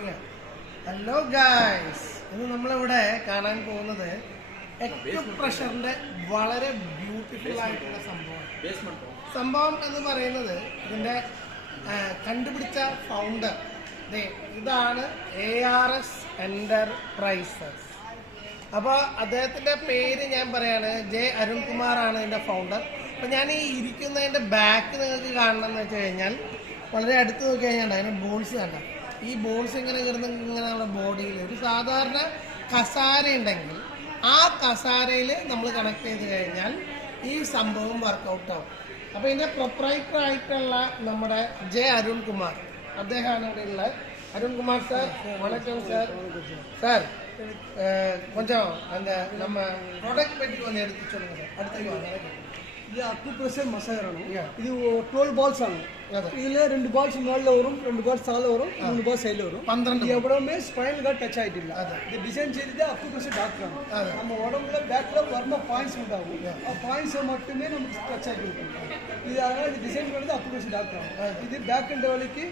Hello guys, ഇന്ന് നമ്മളിവിടെ കാണാൻ പോകുന്നത് പ്രഷറിന്റെ വളരെ ബ്യൂട്ടിഫുൾ ആയിട്ടുള്ള സംഭവം എന്ന് പറയുന്നത് ഇതിന്റെ കണ്ടുപിടിച്ച ഫൗണ്ടർ ഇതാണ് ARS എന്റർപ്രൈസസ്. അപ്പോൾ അദ്ദേഹത്തിന്റെ പേര് ഞാൻ പറയാണ്, ജെ അരുൺകുമാർ ആണ് ഇതിന്റെ ഫൗണ്ടർ. അപ്പൊ ഞാൻ ഈ ഇരിക്കുന്നതിന്റെ ബാക്ക് നിങ്ങൾക്ക് കാണണം എന്ന് വെച്ച് കഴിഞ്ഞാൽ വളരെ അടുത്ത് നോക്കി കഴിഞ്ഞാൽ അതിന് ബോൾസ് കണ്ട ഈ ബോൾസ് ഇങ്ങനെ കിടന്ന് ഇങ്ങനെ നമ്മുടെ ബോഡിയിൽ ഒരു സാധാരണ കസാര ഉണ്ടെങ്കിൽ ആ കസാരയിൽ നമ്മൾ കണക്ട് ചെയ്ത് കഴിഞ്ഞാൽ ഈ സംഭവം വർക്കൗട്ട് ആവും. അപ്പോൾ ഇതിൻ്റെ പ്രൊപ്പറൈറ്റർ ആയിട്ടുള്ള നമ്മുടെ ജെ അരുൺകുമാർ അദ്ദേഹമാണ് ഇവിടെ ഉള്ളത്. അരുൺകുമാർ സാർ, വണക്കം സാർ. സാർ கொஞ்சம் அந்த நம்ம ப்ராடக்ட் பற்றி கொஞ்சம் எடுத்து சொல்லுங்க சார். அடுத்து வாங்க. இது அக்குப்ரெஷர் மசாஜ் ஆகும். இது 12 பால்ஸ் ஆகும். இதுல 2 பால்ஸ் மேல வரும், 2 பால்ஸ் தால வரும், 3 பால்ஸ் சைடுல வரும். 12 எவ்வளவுமே ஸ்பைனல் கார்ட் டச் ஆயிட்டில்ல. இது டிசைன் செய்தது அக்குப்ரெஷர் டாக்டர். நம்ம உடம்புல பேக்ல வர்ம பாயிண்ட்ஸ் உண்டாகும். ஆ பாயிண்ட்ஸ் மட்டுமே நமக்கு டச் ஆயிடும். இது அதனால இது டிசைன் பண்ணது அக்குப்ரெஷர் டாக்டர். இது பேக் அண்ட் வலிக்கு,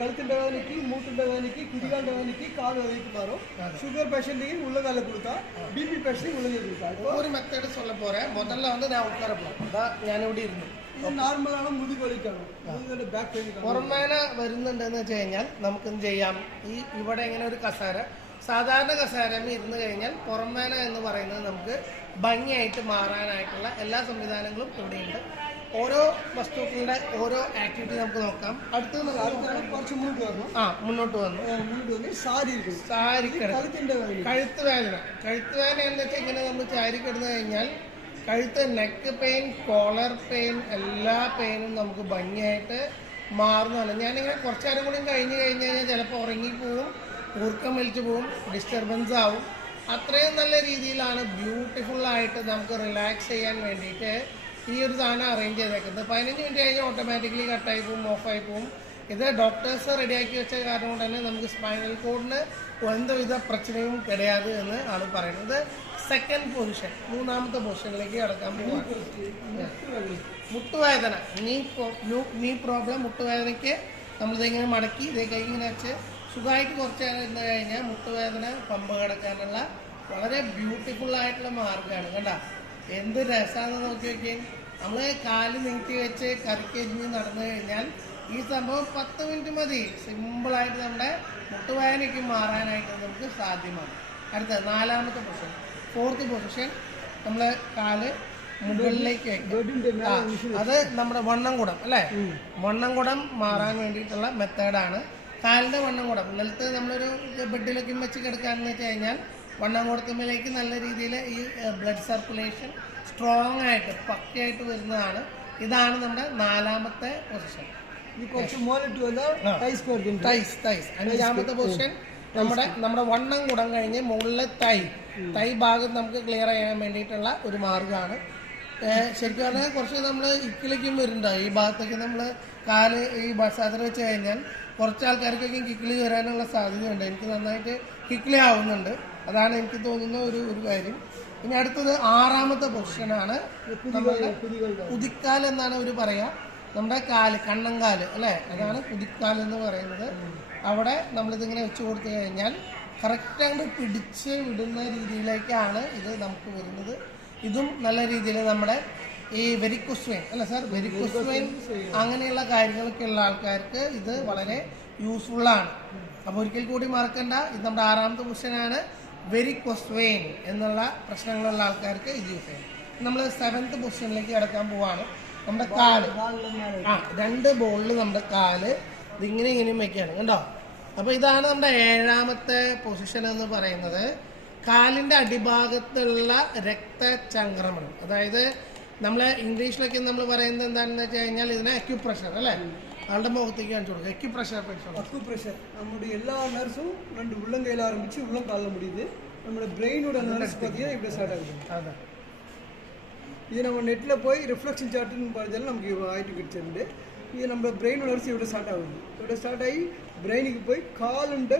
கழுத்து வலிக்கு, மூட்டு வலிக்கு, குதிகால் வலிக்கு, கால் வலிக்கு வரும். சுகர் பேஷண்ட்டுக்கு உள்ளகால கொடுத்தா, பிபி பேஷண்ட்டுக்கு உள்ளகால கொடுத்தா. ஒரு மெத்தட் சொல்ல போறேன். முதல்ல வந்து நான் உட்கார போறேன். ഞാൻ ഇവിടെ ഇരുന്നു. നോർമലാണ് മുതുക് വലിക്കാണ്, മുതുകിന്റെ ബാക്ക് പെയിൻ. പുറമേന വരുന്നുണ്ടെന്ന് വെച്ച് കഴിഞ്ഞാൽ നമുക്കെന്ത് ചെയ്യാം, ഇവിടെ ഇങ്ങനെ ഒരു കസാര, സാധാരണ കസാരമേ ഇരുന്ന് കഴിഞ്ഞാൽ പുറമേന എന്ന് പറയുന്നത് നമുക്ക് ഭംഗിയായിട്ട് മാറാനായിട്ടുള്ള എല്ലാ സംവിധാനങ്ങളും ഇവിടെയുണ്ട്. ഓരോ വസ്തുക്കളുടെ ഓരോ ആക്ടിവിറ്റി നമുക്ക് നോക്കാം. അടുത്ത് കുറച്ച് മുന്നോട്ട് വന്നു. സാരി കഴുത്ത് വേദന എന്ന് വെച്ചാൽ ഇങ്ങനെ നമ്മൾ ചാരി കിടന്നു കഴിഞ്ഞാൽ കഴുത്ത്, നെക്ക് പെയിൻ, കോളർ പെയിൻ, എല്ലാ പെയിനും നമുക്ക് ഭംഗിയായിട്ട് മാറുന്നതാണ്. ഞാനിങ്ങനെ കുറച്ച് നേരം കൂടി കഴിഞ്ഞ് കഴിഞ്ഞാൽ ചിലപ്പോൾ ഉറങ്ങിപ്പോവും, ഊർക്കം വലിച്ചു പോവും, ഡിസ്റ്റർബൻസ് ആവും. അത്രയും നല്ല രീതിയിലാണ് ബ്യൂട്ടിഫുള്ളായിട്ട് നമുക്ക് റിലാക്സ് ചെയ്യാൻ വേണ്ടിയിട്ട് ഈ ഒരു സാധനം അറേഞ്ച് ചെയ്തേക്കുന്നത്. 15 മിനിറ്റ് കഴിഞ്ഞാൽ ഓട്ടോമാറ്റിക്കലി കട്ടായി പോവും, ഓഫായി പോവും. ഇത് ഡോക്ടേഴ്സ് റെഡിയാക്കി വെച്ച കാരണം കൊണ്ട് തന്നെ നമുക്ക് സ്പൈനൽ കോഡിന് എന്തവിധ പ്രശ്നവും കിടയാതെ എന്ന് ആണ് പറയുന്നത്. സെക്കൻഡ് പൊസിഷൻ, മൂന്നാമത്തെ പൊസിഷനിലേക്ക് കടക്കാൻ പോവുകയാണ്. മുട്ടുവേദന, നീ പ്രോബ്ലം, മുട്ടുവേദനയ്ക്ക് നമ്മളിതിങ്ങനെ മടക്കി ഇതേ കൈ ഇങ്ങനെ വെച്ച് സുഖമായിട്ട് കുറച്ച് നേരം ഇരുന്ന് കഴിഞ്ഞാൽ മുട്ടുവേദന പമ്പ് കിടക്കാനുള്ള വളരെ ബ്യൂട്ടിഫുള്ളായിട്ടുള്ള മാർഗ്ഗമാണ്. കണ്ട എന്ത് രസമാണെന്ന് നോക്കി നോക്കിയാൽ നമ്മൾ കാല് നീട്ടി വെച്ച് കറിക്കരിഞ്ഞ് നടന്നു കഴിഞ്ഞാൽ ഈ സംഭവം 10 മിനിറ്റ് മതി. സിമ്പിളായിട്ട് നമ്മുടെ മുട്ടുവേദനയ്ക്ക് മാറാനായിട്ട് നമുക്ക് സാധ്യമാണ്. അടുത്ത നാലാമത്തെ പൊസിഷൻ, ഫോർത്ത് പൊസിഷൻ, നമ്മൾ കാല് മുകളിലേക്ക് വയ്ക്കും. അത് നമ്മുടെ വണ്ണംകുടം അല്ലേ, വണ്ണംകുടം മാറാൻ വേണ്ടിയിട്ടുള്ള മെത്തേഡാണ്. കാലിൻ്റെ വണ്ണംകുടം നിലത്ത് നമ്മളൊരു ബെഡിലൊക്കെ വെച്ച് കിടക്കാമെന്ന് വെച്ച് കഴിഞ്ഞാൽ വണ്ണംകുടത്തുമ്പിലേക്ക് നല്ല രീതിയിൽ ഈ ബ്ലഡ് സർക്കുലേഷൻ സ്ട്രോങ് ആയിട്ട് പക്കയായിട്ട് വരുന്നതാണ്. ഇതാണ് നമ്മുടെ നാലാമത്തെ പൊസിഷൻ. അഞ്ചാമത്തെ പൊസിഷൻ നമ്മുടെ വണ്ണം കുടം കഴിഞ്ഞ് മുകളിലെ തൈ ഭാഗം നമുക്ക് ക്ലിയർ ചെയ്യാൻ വേണ്ടിയിട്ടുള്ള ഒരു മാർഗ്ഗമാണ്. ശരിക്കും പറഞ്ഞാൽ കുറച്ച് നമ്മൾ ഇക്കിളിക്കും വരുന്നുണ്ടാവും. ഈ ഭാഗത്തേക്ക് നമ്മൾ കാല് ഈ ബസാദർ വെച്ച് കഴിഞ്ഞാൽ കുറച്ച് ആൾക്കാർക്കൊക്കെ കിക്കിളി വരാനുള്ള സാധ്യതയുണ്ട്. എനിക്ക് നന്നായിട്ട് കിക്കിളി ആവുന്നുണ്ട്, അതാണ് എനിക്ക് തോന്നുന്ന ഒരു കാര്യം. ഇനി അടുത്തത് ആറാമത്തെ പൊസിഷനാണ് നമ്മുടെ കുതിക്കാൽ എന്നാണ് അവർ പറയാ. നമ്മുടെ കാല്, കണ്ണങ്കാല് അല്ലേ, അതാണ് കുതിക്കാൽ എന്ന് പറയുന്നത്. അവിടെ നമ്മളിതിങ്ങനെ വെച്ച് കൊടുത്തു കഴിഞ്ഞാൽ കറക്റ്റായിട്ട് പിടിച്ച് വിടുന്ന രീതിയിലേക്കാണ് ഇത് നമുക്ക് വരുന്നത്. ഇതും നല്ല രീതിയിൽ നമ്മുടെ ഈ വെരിക്കോസ് വെയിൻ അല്ല സാർ, വെരിക്കോസ് വെയിൻ അങ്ങനെയുള്ള കാര്യങ്ങളൊക്കെ ഉള്ള ആൾക്കാർക്ക് ഇത് വളരെ യൂസ്ഫുള്ളാണ്. അപ്പോൾ ഒരിക്കൽ കൂടി മറക്കണ്ട, ഇത് നമ്മുടെ ആറാമത്തെ പൊസിഷനാണ്. വെരിക്കോസ് വെയിൻ എന്നുള്ള പ്രശ്നങ്ങളുള്ള ആൾക്കാർക്ക് ഇത് യൂസ് ചെയ്യും. നമ്മൾ 7th പൊസിഷനിലേക്ക് കിടക്കാൻ പോവാണ്. നമ്മുടെ കാല് 2 ബോളിൽ നമ്മുടെ കാല് ഇതിങ്ങനെ ഇങ്ങനെയും വയ്ക്കുകയാണ്, കണ്ടോ. അപ്പോൾ ഇതാണ് നമ്മുടെ 7ാമത്തെ പൊസിഷൻ എന്ന് പറയുന്നത്. കാലിൻ്റെ അടിഭാഗത്തുള്ള രക്തചംക്രമണം, അതായത് നമ്മൾ ഇംഗ്ലീഷിലൊക്കെ നമ്മൾ പറയുന്നത് എന്താണെന്ന് വെച്ച് കഴിഞ്ഞാൽ ഇതിനെ അക്യുപ്രഷർ അല്ലേ. ആളുടെ മുഖത്തേക്ക് കാണിച്ചു കൊടുക്കുക. അക്യുപ്രഷർ നമ്മുടെ എല്ലാ നർസും 2 உள்ளங்கையில் ஆரம்பிச்சு உள்ளம் காலில் முடியுது. നമ്മുടെ ബ്രെയിനோட நர்ஸ் பார்த்தீங்கன்னா இப்படி ஸ்டார்ட் ஆகுது. அதான் இது நம்ம நெட்டில் போய் ரிஃப்ளெக்ஷன் சார்ட்டுன்னு பார்த்ததால நமக்கு ஆயிட்டு கிடச்சிருந்து. இது நம்ம பிரெயினோட நர்ஸ் ഇവിടെ ஸ்டார்ட் ஆகுது. ഇവിടെ ஸ்டார்ட் ஆகி ബ്രെയിനിക്ക് പോയി കാലിൻ്റെ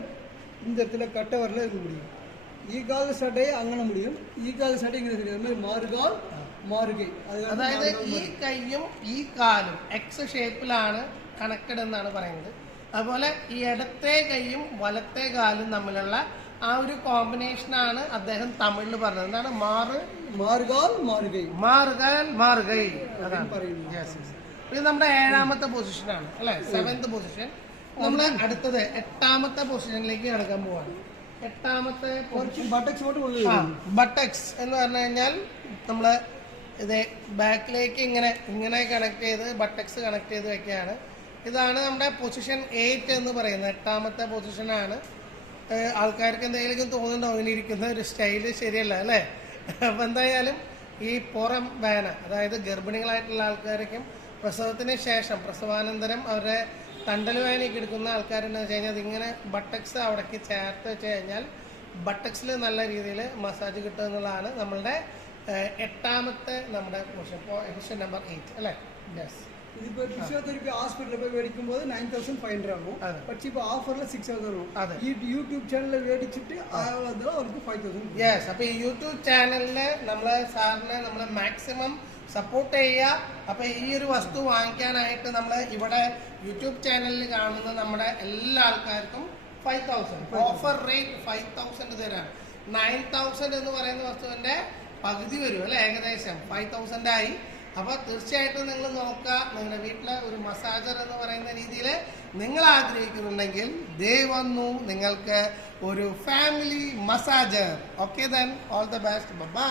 இந்த இடத்துல கட்டை வரல இருக்க முடியும். ഈ കാലിൽ സ്റ്റാർട്ട് ആയി അങ്ങനെ முடியும். ഈ കാലിൽ സ്റ്റാർട്ട് ഇങ്ങനെ മാറുകാൽ മാറുകൈ, അതായത് ഈ കൈയും ഈ കാലും എക്സ് ഷേപ്പിലാണ് കണക്റ്റഡ് എന്നാണ് പറയുന്നത്. അതുപോലെ ഈ ഇടത്തെ കൈയും വലത്തെ കാലും തമ്മിലുള്ള ആ ഒരു കോമ്പിനേഷനാണ് അദ്ദേഹം തമിഴിൽ പറഞ്ഞത്. എന്താണ്? മാറുകൈ. ഇത് നമ്മുടെ 7ാമത്തെ പൊസിഷനാണ് അല്ലെ, 7th പൊസിഷൻ. നമ്മൾ അടുത്തത് 8ാമത്തെ പൊസിഷനിലേക്ക് കിടക്കാൻ പോവാണ്. 8ാമത്തെ ബട്ടക്സ് എന്ന് പറഞ്ഞു കഴിഞ്ഞാൽ നമ്മള് ഇത് ബാക്കിലേക്ക് ഇങ്ങനെ കണക്ട് ചെയ്ത് ബട്ടക്സ് കണക്ട് ചെയ്ത് വെക്കുകയാണ്. ഇതാണ് നമ്മുടെ പൊസിഷൻ 8 എന്ന് പറയുന്നത്. 8ാമത്തെ പൊസിഷനാണ്. ആൾക്കാർക്ക് എന്തെങ്കിലും തോന്നുന്നുണ്ടോ ഇങ്ങനെ ഇരിക്കുന്ന ഒരു സ്റ്റൈല് ശരിയല്ല അല്ലേ? അപ്പം എന്തായാലും ഈ പുറം വേന, അതായത് ഗർഭിണികളായിട്ടുള്ള ആൾക്കാർക്കും പ്രസവത്തിന് ശേഷം പ്രസവാനന്തരം അവരുടെ തണ്ടൽ വേനയൊക്കെ എടുക്കുന്ന ആൾക്കാരെന്ന് വെച്ച് കഴിഞ്ഞാൽ അതിങ്ങനെ ബട്ടക്സ് അവിടേക്ക് ചേർത്ത് വെച്ച് കഴിഞ്ഞാൽ ബട്ടക്സിൽ നല്ല രീതിയിൽ മസാജ് കിട്ടുക എന്നുള്ളതാണ് നമ്മളുടെ 8ാമത്തെ നമ്മുടെ പൊസിഷൻ നമ്പർ 8 അല്ലേ? യെസ്. ഇതിപ്പോ ഫിസിയോതെറാപ്പി ഹോസ്പിറ്റലിൽ പോയി മേടിക്കുമ്പോൾ 9500 ആകും. പക്ഷെ ഇപ്പൊ ഓഫറിൽ 6000 ആകും. ഈ യൂട്യൂബ് ചാനലിൽ മേടിച്ചിട്ട് അവർക്ക് 5000. യെസ്. അപ്പൊ ഈ യൂട്യൂബ് ചാനലില് നമ്മള് സാറിന് നമ്മള് മാക്സിമം സപ്പോർട്ട് ചെയ്യുക. അപ്പൊ ഈ ഒരു വസ്തു വാങ്ങിക്കാനായിട്ട് നമ്മള് ഇവിടെ യൂട്യൂബ് ചാനലിൽ കാണുന്ന നമ്മുടെ എല്ലാ ആൾക്കാർക്കും 5000 ഓഫർ റേറ്റ് 5000 തരാം. 9000 എന്ന് പറയുന്ന വസ്തുവിന്റെ പകുതി വരും അല്ലെ, ഏകദേശം 5000 ആയി. അപ്പൊ തീർച്ചയായിട്ടും നിങ്ങൾ നോക്കുക, നിങ്ങളുടെ വീട്ടിലെ ഒരു മസാജർ എന്ന് പറയുന്ന രീതിയിൽ നിങ്ങൾ ആഗ്രഹിക്കുന്നുണ്ടെങ്കിൽ ദേ വന്നു നിങ്ങൾക്ക് ഒരു family massager. Okay then all the best. By.